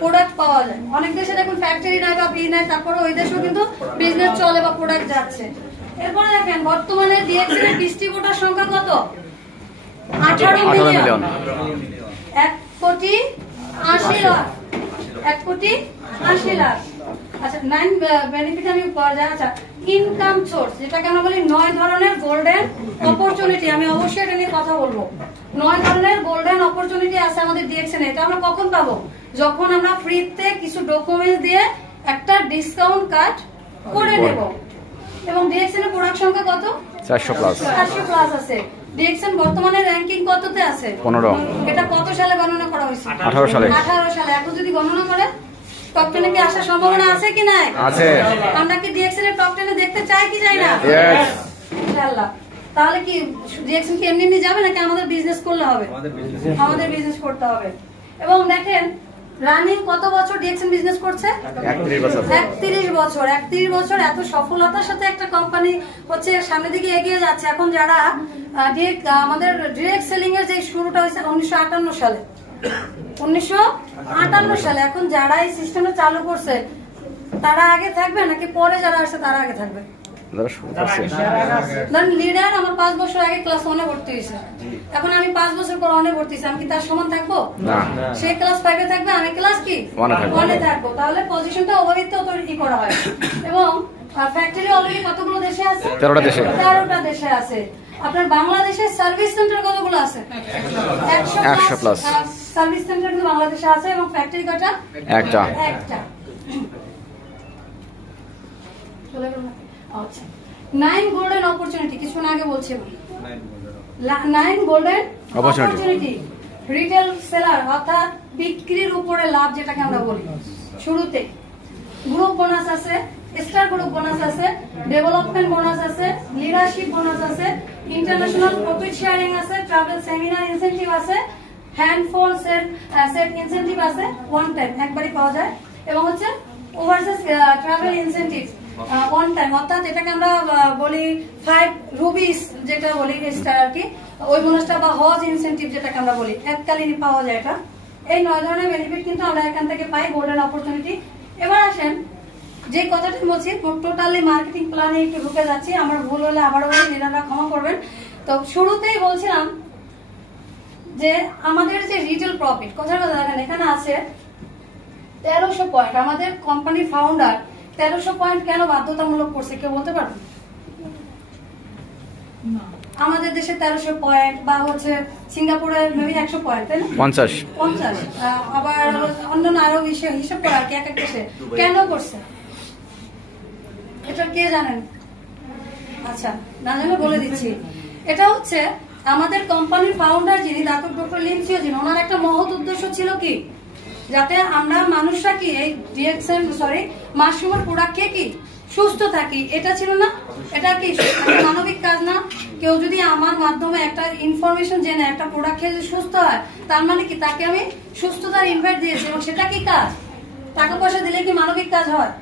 Product পাওয়া যায়। অনেক দেশে দেখুন ফ্যাক্টরি নাই বা বি নাই, তারপরে ওই দেশেও কিন্তু বিজনেস চলে বা প্রোডাক্ট যাচ্ছে। এরপরে দেখেন বর্তমানে ডিএক্সএল এর ডিস্ট্রিবিউটর সংখ্যা কত? 18 মিলিয়ন। 1,80,00,000। আচ্ছা 9 বেনিফিট আমি আচ্ছা ইনকাম সোর্স যেটাকে আমরা বলি 9 ধরনের গোল্ডেন অপরচুনিটি। আমি অবশ্যই এটা নিয়ে কথা বলবো। 9 ধরনের গোল্ডেন অপরচুনিটি আছে আমাদের ডিএক্সএল এ। এটা আমরা কখন পাবো? যখন আমরা ফ্রিতে কিছু ডকুমেন্টস দিয়ে একটা ডিসকাউন্ট কার্ড করে নেব। এবং ডিএক্সএল এর প্রোডাক্ট সংখ্যা কত? 400 প্লাস। 400 প্লাস আছে। ডিএক্সএল বর্তমানে র‍্যাঙ্কিং কততে আছে? 15। এটা কত সালে গণনা করা হয়েছে? 18 সালে। 18 সালে। এখন যদি গণনা করে টপ 10 এ কি আসার সম্ভাবনা আছে কি নাই? আছে। আমরা কি ডিএক্সএল এর টপ 10 এ দেখতে চাই কি চাই না? यस ইনশাআল্লাহ। তাহলে কি ডিএক্সএল কি এমনি যাবে নাকি আমাদের বিজনেস করলে হবে? আমাদের বিজনেস করতে হবে। এবং দেখেন রানিং কত বছর ডিএক্সএল বিজনেস করছে? 31 বছর। 31 বছর। 31 বছর এত সফলতার সাথে একটা কোম্পানি হচ্ছে সামনের দিকে এগিয়ে যাচ্ছে। এখন যারা আমাদের ডিরেক্ট সেলিং এর যে শুরুটা হয়েছে 1958 সালে। 1958 সালে। এখন যারা এই সিস্টেমটা চালু করছে তারা আগে থাকবে নাকি পরে যারা আসছে তারা আগে থাকবে? লিডার আমার 5 বছর আগে ক্লাস 1 এ ভর্তি হয়েছে, এখন আমি 5 বছর পর 1 এ ভর্তি হয়েছি, আমি কি তার সমান থাকবো? সে ক্লাস 5 এ থাকবে, আমি ক্লাস কি 1 এ থাকবো। তাহলে পজিশনটা ওভারহিট তৈরি করা হয়। এবং ফ্যাক্টরি অলরেডি কতগুলো দেশে আছে? 13টা দেশে। 13টা দেশে আছে। আপনার বাংলাদেশে সার্ভিস সেন্টার কতগুলো আছে? 100 প্লাস সার্ভিস সেন্টার কিন্তু বাংলাদেশে আছে। এবং ফ্যাক্টরি কয়টা? একটা। চলে গেল। আচ্ছা 9 গোল্ডেন অপরচুনিটি কিছুক্ষণ আগে বলছি। 9 গোল্ডেন অপরচুনিটি রিটেল সেলার অর্থাৎ বিক্রির উপরে লাভ যেটাকে আমরা বলি। শুরুতে গ্রুপ বোনাস আছে, স্টার গ্রুপ বোনাস আছে, ডেভেলপমেন্ট বোনাস আছে, লিডারশিপ বোনাস আছে, ইন্টারন্যাশনাল প্রফিট শেয়ারিং আছে, ট্রাভেল সেমিনার ইনসেনটিভ আছে, হ্যান্ডফোন সেট ইনসেনটিভ আছে, ওয়ান টাইম একবারই পাওয়া যায়। এবং হচ্ছে overseas travel incentive one time, অর্থাৎ এটাকে আমরা বলি 5 রুবিস যেটা বলি স্টার আর কি, ওই বোনাসটা বা হজ ইনসেনটিভ যেটাকে আমরা বলি এককালীনই পাওয়া যায়। এটা এই 9 ধরনের বেনিফিট কিন্তু আমরা এখান থেকে পাই, গোল্ডেন অপরচুনিটি। এবার আসেন যে কথাটা বলছি টোটালি মার্কেটিং প্ল্যানে একটু ঢুকে যাচ্ছি, আমার ভুল হলে আবারও বলি, আপনারা ক্ষমা করবেন। তো শুরুতেই বলছিলাম যে আমাদের যে রিটেল প্রফিট কথার কথা দেখেন এখানে আছে 1300 পয়েন্ট। আমাদের কোম্পানির ফাউন্ডার 1300 পয়েন্ট কেন বাধ্যতামূলক করছে কেউ বলতে পারবেন? আমাদের দেশে 1300 পয়েন্ট বা হচ্ছে সিঙ্গাপুরে মেবি 100 পয়েন্ট, তাই না? 50 আবার অন্যান্য আরো হিসাব করে আর কি এক এক দেশে কেন করছে এটা কে জানেন? আচ্ছা না জানলে বলে দিচ্ছি। এটা হচ্ছে আমাদের কোম্পানির ফাউন্ডার যিনি দাতক ডক্টর লিন সিওজিন, ওনার একটা মহৎ উদ্দেশ্য ছিল কি যাতে আমরা মানুষরা কি এই ডিএক্সএল মাশরুমের প্রোডাক্ট খেয়ে কি সুস্থ থাকি, এটা ছিল না? এটা কি মানবিক কাজ না? কেউ যদি আমার মাধ্যমে একটা ইনফরমেশন জেনে একটা প্রোডাক্ট খেয়ে সুস্থ হয় তার মানে কি তাকে আমি সুস্থতার ইনভাইট দিয়েছি, এবং সেটা কি কাজ? টাকা পয়সা দিলে কি মানবিক কাজ হয়?